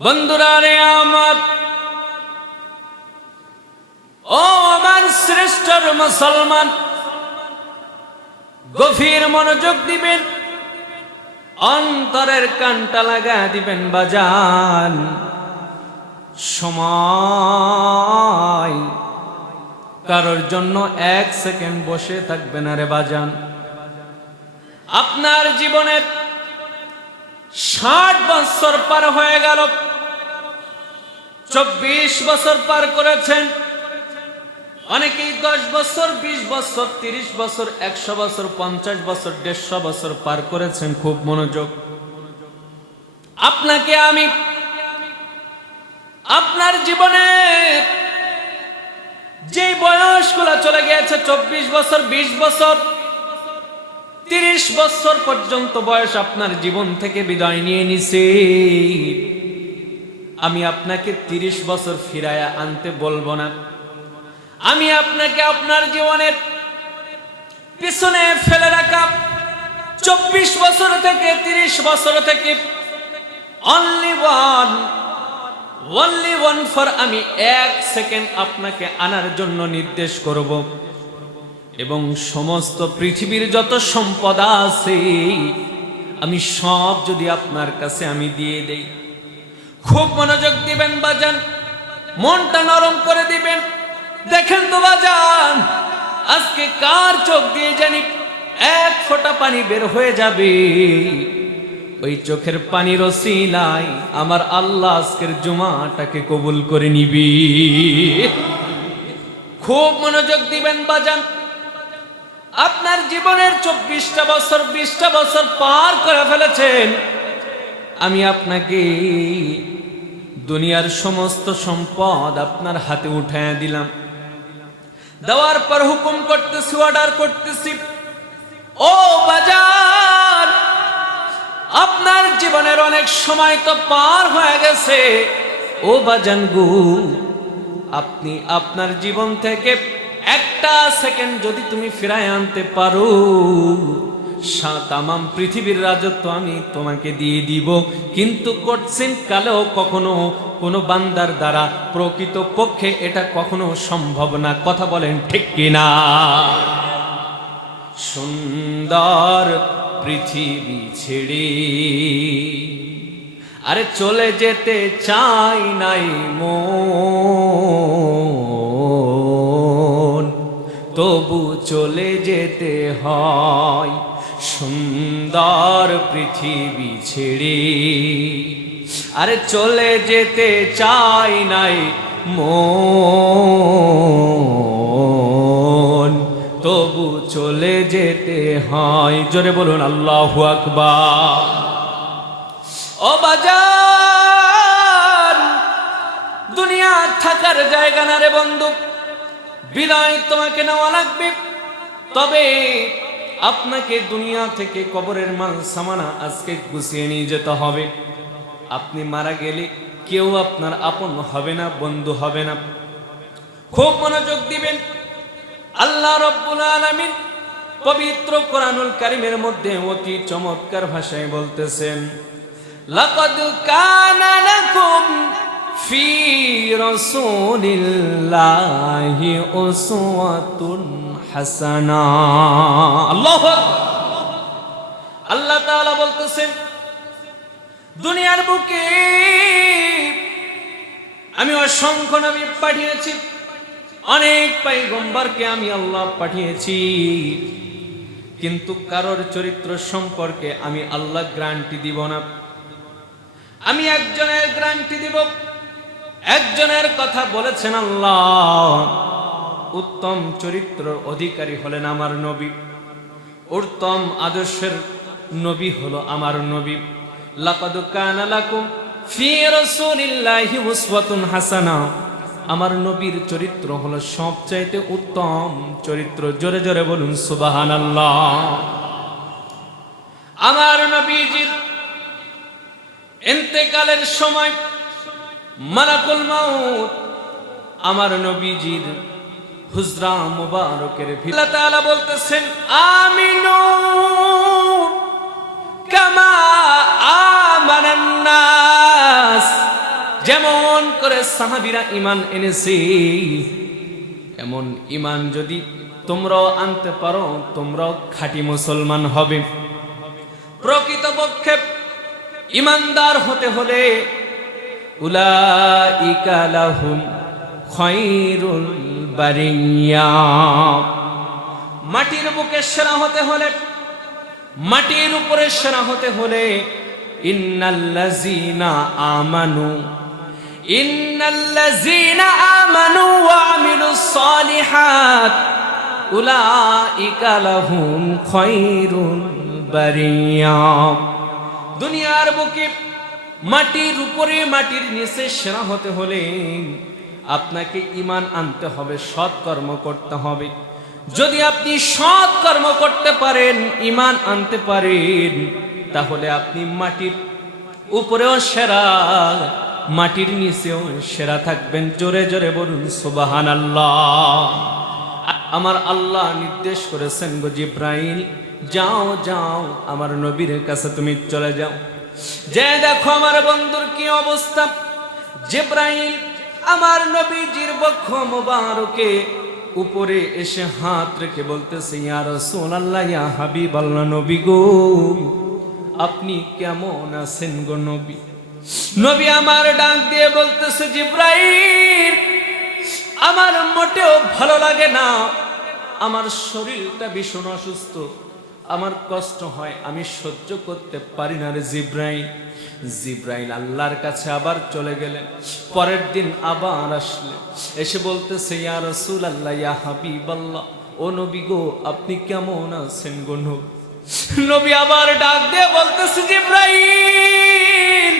বন্ধুরা রে আমার, ও আমার শ্রেষ্ঠ মুসলমান, গভীর মনোযোগ দিবেন, অন্তরের কানটা লাগা দিবেন বাজান। সময়, কারোর জন্য এক সেকেন্ড বসে থাকবেন আরে বাজান। আপনার জীবনের ষাট বছর পার হয়ে গেল। চব্বিশ বছর পার করেছেন। অনেকেই দশ বছর, বিশ বছর, তিরিশ বছর, একশো বছর, পঞ্চাশ বছর, দেড়শো বছর পার করেছেন খুব মনোযোগ। আপনাকে আমি আপনার জীবনে যে বয়সগুলো চলে গিয়েছে, চব্বিশ বছর, বিশ বছর তিরিশ বছর পর্যন্ত বয়স আপনার জীবন থেকে বিদায় নিয়ে নিছে। আমি আপনাকে তিরিশ বছর ফিরায়া আনতে বলব না। আমি আপনাকে আপনার জীবনের পিছনে ফেলে রাখা চব্বিশ বছর থেকে তিরিশ বছর থেকে only one only one for আমি এক সেকেন্ড আপনাকে আনার জন্য নির্দেশ করব। এবং সমস্ত পৃথিবীর যত সম্পদ আছে, আমি সব যদি আপনার কাছে আমি দিয়ে দেই। খুব মনোযোগ দিবেন বাজান, মনটা নরম করে দিবেন। দেখেন তো বাজান, আজকে কার চোখ দিয়ে জানি এক ফোঁটা পানি বের হয়ে যাবে। ওই চোখের পানির ওসিলাই আমার আল্লাহ আজকের জুমাটাকে কবুল করে নিবি। খুব মনোযোগ দিবেন বাজান আপনার জীবনের চব্বিশটা বছর, বিশটা বছর পার করে ফেলেছেন। আমি আপনাকে দুনিয়ার সমস্ত সম্পদ আপনার হাতে উঠায় দিলাম। দেওয়ার পর হুকুম করতেছি অর্ডার করতেছি। ও বাজার আপনার জীবনের অনেক সময় তো পার হয়ে গেছে। ও বাজান গু, আপনি আপনার জীবন থেকে একটা সেকেন্ড যদি তুমি ফিরায় আনতে পারো তামাম পৃথিবীর রাজত্ব আমি তোমাকে দিয়ে দিব। কিন্তু করছেন কালেও কখনো কোনো বান্দার দ্বারা প্রকৃত পক্ষে এটা কখনো সম্ভব না। কথা বলেন ঠিক কিনা? সুন্দর পৃথিবী ছেড়ে আরে চলে যেতে চাই নাই মন তবু চলে যেতে হয়। সুন্দর পৃথিবী ছেড়ে। আরে চলে যেতে চাই নাই মন। তবু চলে যেতে হয়। জোরে বলুন, আল্লাহু আকবার। ও বাজার, দুনিয়া থাকার জায়গা না রে বন্ধু। বিদায় তোমাকে নেওয়া লাগবে। তবে আপনাকে দুনিয়া থেকে কবরের মাল, সামানা আজকে গুছিয়ে নিয়ে যেতে হবে। আপনি মারা গেলে কেউ আপনার আপন হবে না, বন্ধু হবে না। খুব মনোযোগ দিবেন। আল্লাহ রব্বুল আলামিন পবিত্র কোরআনুল কারিমের মধ্যে অতি চমৎকার ভাষায় বলতেছেন, লাকাদ কানা লাকুম ফি রাসূলিল্লাহি উসওয়াতুন হাসানা আল্লাহু আকবার আল্লাহ তাআলা বলতেছেন দুনিয়ার বুকে আমি অসংখ্য নবী পাঠিয়েছি। অনেক পাইগম্বরকে আমি আল্লাহ পাঠিয়েছি। কিন্তু কারোর চরিত্র সম্পর্কে আমি আল্লাহ গ্রান্টি দিব না। আমি একজনের গ্রান্টি দিব। একজনের কথা বলেছেন আল্লাহ, উত্তম চরিত্রর অধিকারী হলেন আমার নবী, উত্তম আদর্শের নবী হলো আমার নবী। লাকাদ কানা লাকুম ফি রাসূলিল্লাহি উসওয়াতুন হাসানা। আমার নবীর চরিত্র হলো সবচাইতে উত্তম চরিত্র। জোরে জোরে বলুন, সুবহানাল্লাহ। আমার নবীজির ইন্তেকালের সময় মালাকুল মাউত, আমার নবীজির হুজরা মুবারকের আল্লাহ তাআলা বলতেছেন, আমিনু কামা আমানান নাস যেমন করে সাহাবিরা ইমান এনেছে, এমন ইমান যদি তোমরাও আনতে পারো, তোমরাও খাঁটি মুসলমান হবে। প্রকৃতপক্ষে ইমানদার হতে হলে উলাইকা লাহুম খৈরুল বারিয়া। মাটির বুকে সেরা হতে হলে, মাটির উপরে সেরা হতে হলে ইন্নাল্লাযীনা আমানু ইন্নাল্লাযীনা আমানু ওয়া আমিলুস সালিহাত, উলাইকা লাহুম খৈরুল বারিয়া। দুনিয়ার বুকে মাটির উপরে মাটির নিচে সেরা হতে হলে আপনাকে ইমান আনতে হবে, সৎ কর্ম করতে হবে। যদি আপনি সৎ কর্ম করতে পারেন ইমান আনতে পারেন, তাহলে আপনি মাটির উপরেও সেরা, মাটির নিচেও সেরা থাকবেন। জোরে জোরে বলুন সুবাহান আল্লাহ আমার আল্লাহ নির্দেশ করেছেন গো জিব্রাইল, যাও যাও, আমার নবীর কাছে তুমি চলে যাও। যে দেখো আমার বন্ধুর কি অবস্থা? জিব্রাইল, আমার নবীজির বক্ষ মোবারকে উপরে এসে হাত রেখে বলতেছে, ইয়া রাসূলুল্লাহ, ইয়া হাবিবাল্লাহ, নবী গো, আপনি কেমন আছেন গো নবী? নবী আমার ডাক দিয়ে বলতেছে, জিব্রাইল, আমার মোটেও ভালো লাগে না। আমার শরীরটা ভীষণ অসুস্থ। আমার কষ্ট হয়, আমি সহ্য করতে পারি না রে জিব্রাইল। জিব্রাইল আল্লাহর কাছে আবার চলে গেলেন। পরের দিন আবার আসলে এসে বলতেছে, ইয়া রাসূল আল্লাহ ইয়া হাবিব আল্লাহ ও নবী গো, আপনি কেমন আছেন গো নবী? নবী আবার ডাক দিয়ে বলতেছে, জিব্রাইল,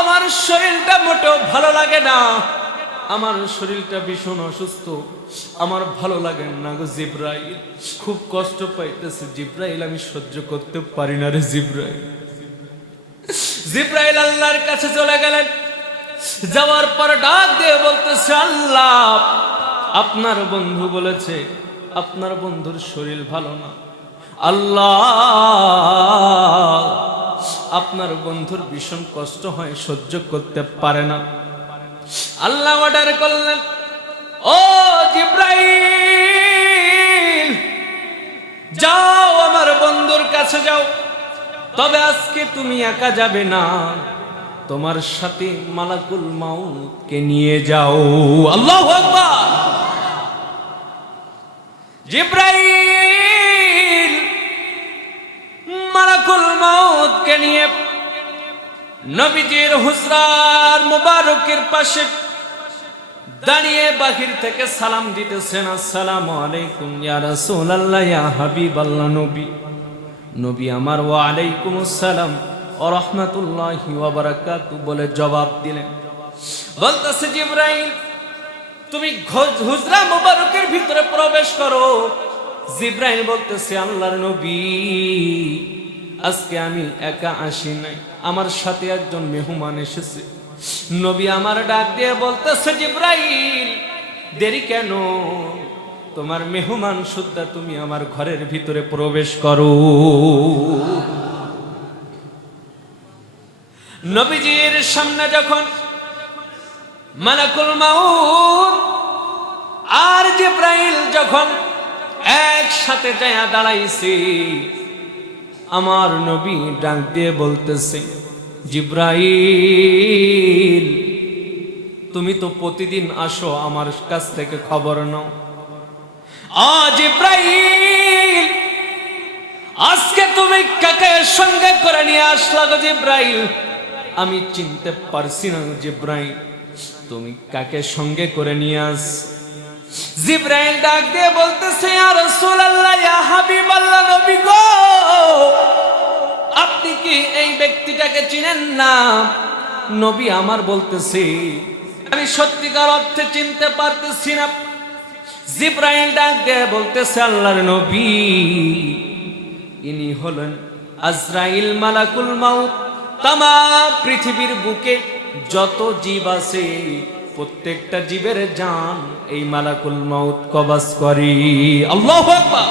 আমার শরীরটা মোটেও ভালো লাগে না। আমার শরীরটা ভীষণ অসুস্থ। আমার ভালো লাগে না গো জিব্রাইল। খুব কষ্ট পাইতেছে। জিব্রাইল আমি সহ্য করতে পারি না রে জিব্রাইল। জিব্রাইল আল্লাহর কাছে চলে গেলেন। যাওয়ার পর ডাক দিয়ে বলতেছে, আল্লাহ, আপনার বন্ধু বলেছে, আপনার বন্ধুর শরীর ভালো না। আল্লাহ, আপনার বন্ধুর ভীষণ কষ্ট হয়, সহ্য করতে পারে না। আল্লাহ অর্ডার করলেন, ও জিব্রাইল, যাও আমার বন্ধুর কাছে যাও, তবে আজকে তুমি একা যাবে না, তোমার সাথে মালাকুল মাউতকে নিয়ে যাও। আল্লাহু জিব্রাইল মালাকুল মাউতকে নিয়ে নবীজির হুসরার মুবারকের পাশে দাঁড়িয়ে বাহির থেকে সালাম দিতেছেন, আসসালামু আলাইকুম ইয়া নবী। নবী আমার, ওয়া আলাইকুম আসসালাম ও বলে জবাব দিলেন। বলতেছে জিব্রাইল, তুমি হুজরা মুবারকের ভিতরে প্রবেশ করো। জিব্রাইল বলতেছে, আল্লাহর নবী, আজকে আমি একা আসি নাই। আমার সাথে একজন মেহমান এসেছে। নবী আমার ডাক দিয়ে বলতেছে, জিব্রাইল, দেরি কেন? তোমার মেহমান সুদ্ধা তুমি আমার ঘরের ভিতরে প্রবেশ করো। নবীজির সামনে যখন মালাকুল মাউত আর জিব্রাইল যখন একসাথে যায় দাঁড়াইছে, আমার নবী ডাক দিয়ে বলতেছে জিব্রাইল, তুমি তো প্রতিদিন আসো আমার কাছ থেকে খবর নাও। ইব্রাহিম আজকে তুমি কাকে সঙ্গে করে নিয়ে আসলা গো জিব্রাইল? আমি চিনতে পারছি না জিব্রাইল, তুমি কাকে সঙ্গে করে নিয়ে আস? জিব্রাইল ডাক দিয়ে বলতেছে, ইয়া রাসূলুল্লাহ, ইয়া হাবিবাল্লাহ নবী গো আপনি কি এই ব্যক্তিটাকে চিনেন না? নবী আমার বলতেছে, আমি সত্যিকার অর্থে চিনতে পারতেছি না। জিব্রাইল ডাক দিয়ে বলতেছে, আল্লাহর নবী, ইনি হলেন আজরাইল মালাকুল মাউত। তামা পৃথিবীর বুকে যত জীব আছে, প্রত্যেকটা জীবের জান এই মালাকুল মাউত কবাস করি। আল্লাহু আকবার।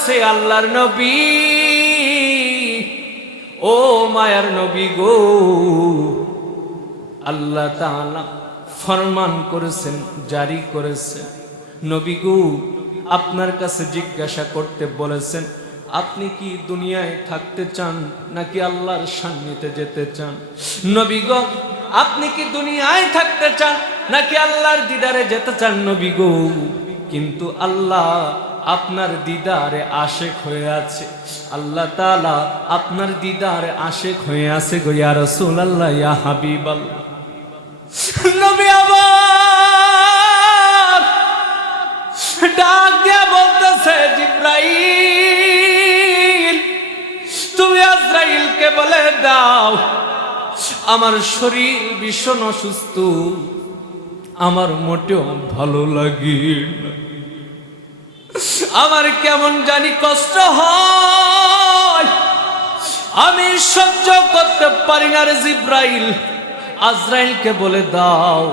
বলতেছে আল্লাহর নবী। ও মায়ার নবী গো। আল্লাহ তাআলা ফরমান করেছেন, জারি করেছেন। নবী গো, আপনার কাছে জিজ্ঞাসা করতে বলেছেন, আপনি কি দুনিয়ায় থাকতে চান নাকি আল্লাহর সান্নিধ্যে যেতে চান? নবী গো, আপনি কি দুনিয়ায় থাকতে চান নাকি আল্লাহর দিদারে যেতে চান? নবী গো, কিন্তু আল্লাহ আপনার দিদারে আশেক হয়ে আছে আল্লাহ তালা আপনার দিদারে আশেক হয়ে আছে গো, ইয়া আল্লাহ ইয়া হাবিবাল্লাহ নবী আমার ডাক দিয়ে বলতেছে, জিব্রাইল, তুমি আজরাইলকে বলে দাও, আমার শরীর ভীষণ অসুস্থ, আমার মোটেও ভালো লাগে। আমার কেমন জানি কষ্ট হয়। আমি সহ্য করতে পারি না রে জিব্রাইল। আজরাইলকে বলে দাও,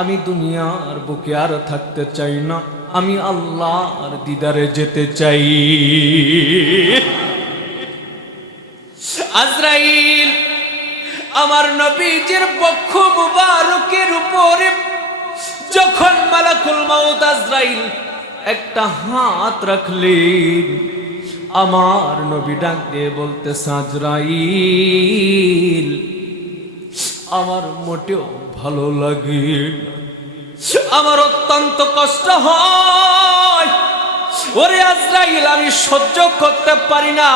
আমি দুনিয়ার বুকে আর থাকতে চাই না। আমি আল্লাহর দিদারে যেতে চাই। আজরাইল, আমার নবীজির পক্ষ মুবারকের উপরে যখন মালাকুল মাউত আজরাইল একটা হাত রাখলেন আমার নবী ডাক দিয়ে বলতে, সাজরাইল, আমার মোটেও ভালো লাগে। আমার অত্যন্ত কষ্ট হয়। ওরে আজরাইল, আমি সহ্য করতে পারি না।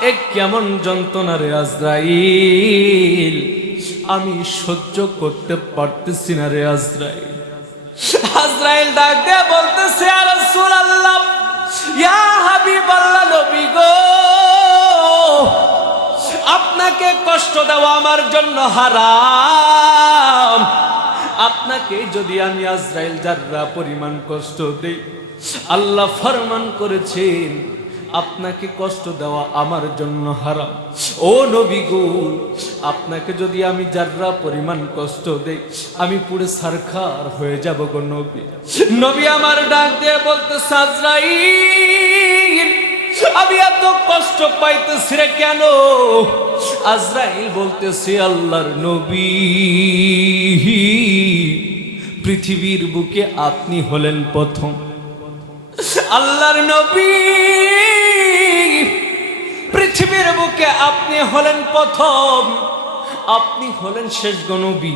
এ কেমন যন্ত্রণা রে আজরাইল। আমি সহ্য করতে পারতেছি না রে আজরাইল। আজরাইল ডাক দেয়া বলতেছে আর আল্লাহ ইয়া হাবিবাল্লাহ নবী গো, আপনাকে কষ্ট দেওয়া আমার জন্য হারাম। আপনাকে যদি আমি আজরাইল যাররা পরিমাণ কষ্ট দেই, আল্লাহ ফরমান করেছেন আপনাকে কষ্ট দেওয়া আমার জন্য হারাম। ও নবী গো, আপনাকে যদি আমি যাররা পরিমাণ কষ্ট দেই, আমি পুরো সারখার হয়ে যাব গো নবী। নবী আমার ডাক দিয়ে বলতে সাজরাইল আমি এত কষ্ট পাইতেছি রে কেন? আজরাইল বলতেছে, আল্লাহর নবী, পৃথিবীর বুকে আপনি হলেন প্রথম। আল্লাহর নবী, পৃথিবীর বুকে আপনি হলেন প্রথম। আপনি হলেন শেষ গণবী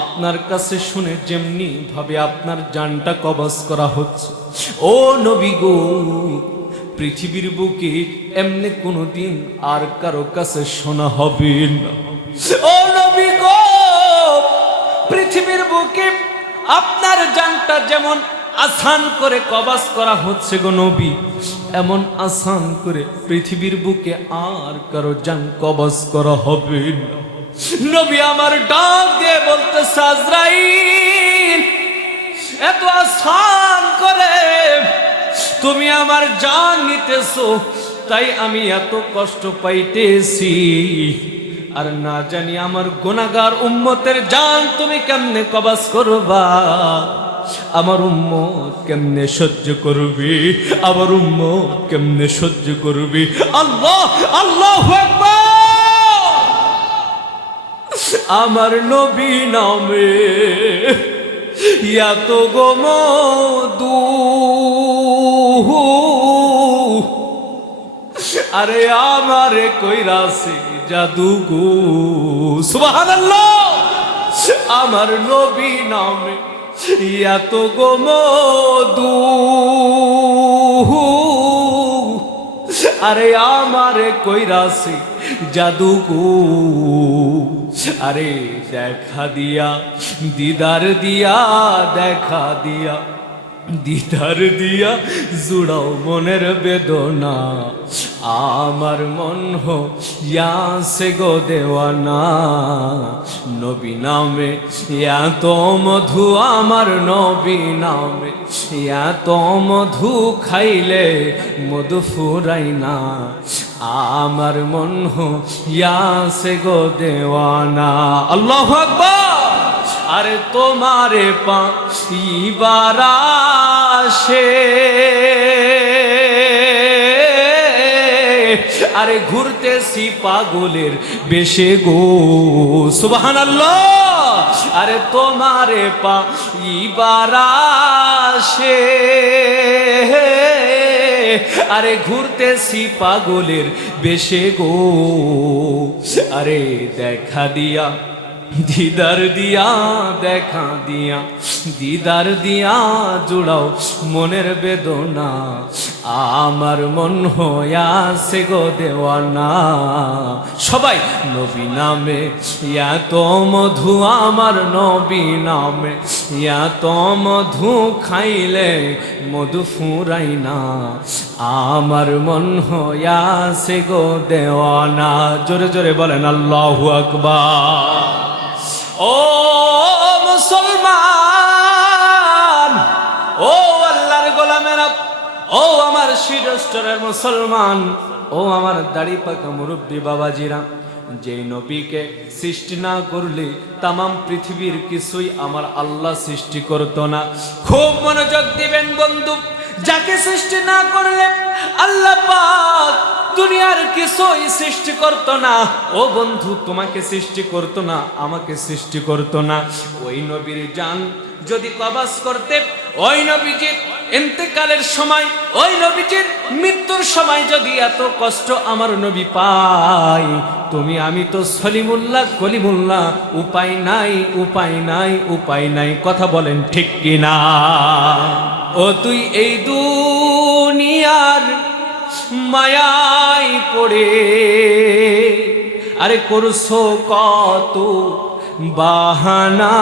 আপনার কাছে শুনে যেমনি ভাবে আপনার জানটা কবজ করা হচ্ছে। ও নবী গো, পৃথিবীর বুকে এমনি কোনোদিন আর কারও কাছে শোনা হবে না। ও নবী গো, পৃথিবীর বুকে আপনার জানটা যেমন আসান করে কবাস করা হচ্ছে গো নবী। এমন আসান করে পৃথিবীর বুকে আর কারও জান কবাস করা হবে নবী আমার ডাক দিয়ে বলতে সাজরাই এত আসান করে তুমি আমার জান নিতেছো, তাই আমি এত কষ্ট পাইতেছি। আর না জানি আমার গুনাগার উম্মতের জান তুমি কেমনে কবাস করবা? আমার উম্মত কেমনে সহ্য করবি? আমার উম্মত কেমনে সহ্য করবি? আল্লাহ আল্লাহ আমার নবী নামে এত দু আরে আমারে কইরাছে জাদু গো। সুবহানাল্লাহ! আমার নবী নামে এত গোমদু আরে আমারে কৈরাসি জাদু গো আরে দেখা দিয়া দিদার দিয়া দেখা দিয়া। দিদার দিয়া জুড়াও মনের বেদনা। আমার মন হো ইয়াসে গো দেওয়ানা। নবী নামে এত মধু আমার নবী নামে। এত মধু খাইলে মধু ফুরাই না। আমার মন হো ইয়াসে গো দেওয়ানা। আল্লাহ আকবার। আরে তোমারে পাইবার আসে আরে ঘুরতেছি পাগলের বেশে গো। সুবাহান আরে তোমারে পাইবার আসে আরে ঘুরতেছি পাগলের বেশে গো। আরে দেখা দিয়া দিদার দিয়া, দেখা দিয়া, দিদার দিয়া জুড়াও মনের বেদনা। আমার মন হয়াছে গো দেওয়ানা। সবাই, নবী নামে, এত মধু আমার নবী নামে, এত মধু খাইলে মধু ফুরাই না। আমার মন হয়াছে গো দেওয়ানা। জোরে জোরে বলেন, আল্লাহু আকবার। ও মুসলমান, ও আল্লাহর গোলামেরা ও আমার শিরস্তরের মুসলমান, ও আমার দাড়ি পাকা মুরব্বী বাবাজিরা যে নবীকে সৃষ্টি না করলে তামাম পৃথিবীর কিছুই আমার আল্লাহ সৃষ্টি করতো না। খুব মনোযোগ দিবেন বন্ধু, যাকে সৃষ্টি না করলে আল্লাহ পাক দুনিয়ার কিছুই সৃষ্টি করতো না। ও বন্ধু, তোমাকে সৃষ্টি করতো না, আমাকে সৃষ্টি করতো না। ওই নবীর জান যদি কবাস করতে, ওই নবীজির ইন্তেকালের সময়, ওই নবীজির মৃত্যুর সময় যদি এত কষ্ট আমার নবী পাই তুমি, আমি তো সলিমুল্লাহ, কলিমুল্লাহ, উপায় নাই উপায় নাই উপায় নাই। কথা বলেন ঠিক কিনা? ও তুই এই দুনিয়ার মায়াই পড়ে। আরে করছ কত বাহানা?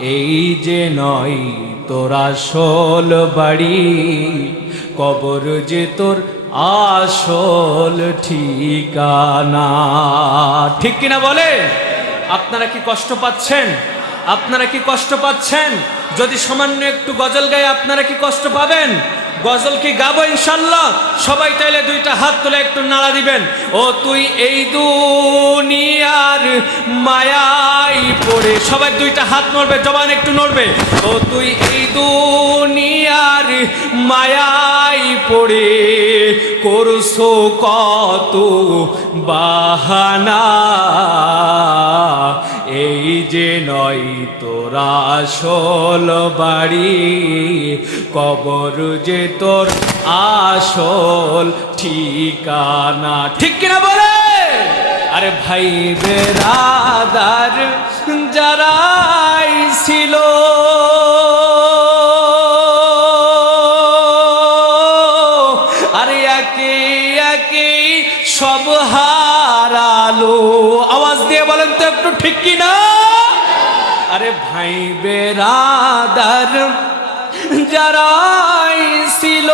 এই যে নয় তোরা আসল বাড়ি, কবর যে তোর আসল ঠিকানা। ঠিক কিনা বলে? আপনারা কি কষ্ট পাচ্ছেন? আপনারা কি কষ্ট পাচ্ছেন? যদি সামান্য একটু গজল গায়ে আপনারা কি কষ্ট পাবেন? গজল কি গাবো ইনশাল্লাহ? সবাই তাইলে দুইটা হাত তুলে একটু নাড়া দিবেন। ও তুই এই দুনিয়ার মায়াই পড়ে। সবাই দুইটা হাত নড়বে, জবান একটু নড়বে। ও তুই এই দুনিয়ার মায়াই পড়ে। করছ কত বাহানা? এই যে নয় তোরা আসল বাড়ি, কবর যে তোর আসল ঠিকানা। ঠিক কিনা বলে? আরে ভাই বেরাদার যারাই ছিল কি না আরে ভাই বেরাদার যারাই ছিল।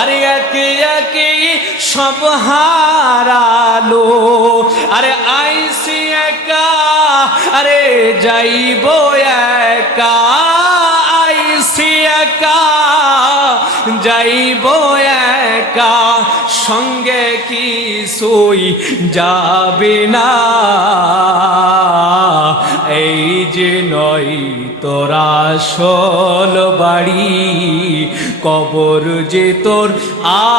আরে একে একে সব হারালো। আরে আইসি একা, আরে যাইব একা। আইসি একা, যাইব সঙ্গে কি সই যাবে না। এই যে নয় তোরা আসল বাড়ি, কবর যে তোর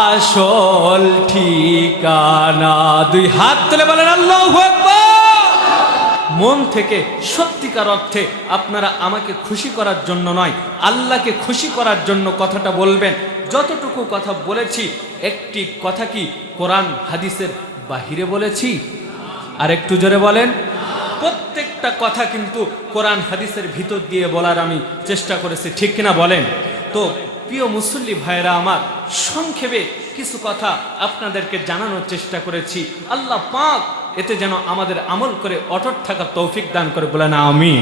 আসল ঠিকানা। দুই হাত তুলে বলেন, আল্লাহ মন থেকে সত্যিকার অর্থে আপনারা আমাকে খুশি করার জন্য নয়, আল্লাহকে খুশি করার জন্য কথাটা বলবেন। যতটুকু কথা বলেছি একটি কথা কি কোরআন হাদিসের বাহিরে বলেছি? আর একটু জোরে বলেন। প্রত্যেকটা কথা কিন্তু কোরআন হাদিসের ভিতর দিয়ে বলার আমি চেষ্টা করেছি, ঠিক কিনা বলেন? তো প্রিয় মুসল্লি ভাইরা আমার সংক্ষেপে কিছু কথা আপনাদেরকে জানানোর চেষ্টা করেছি। আল্লাহ পাক এতে যেন আমাদের আমল করে অটট থাকার তৌফিক দান করে বলেন আমি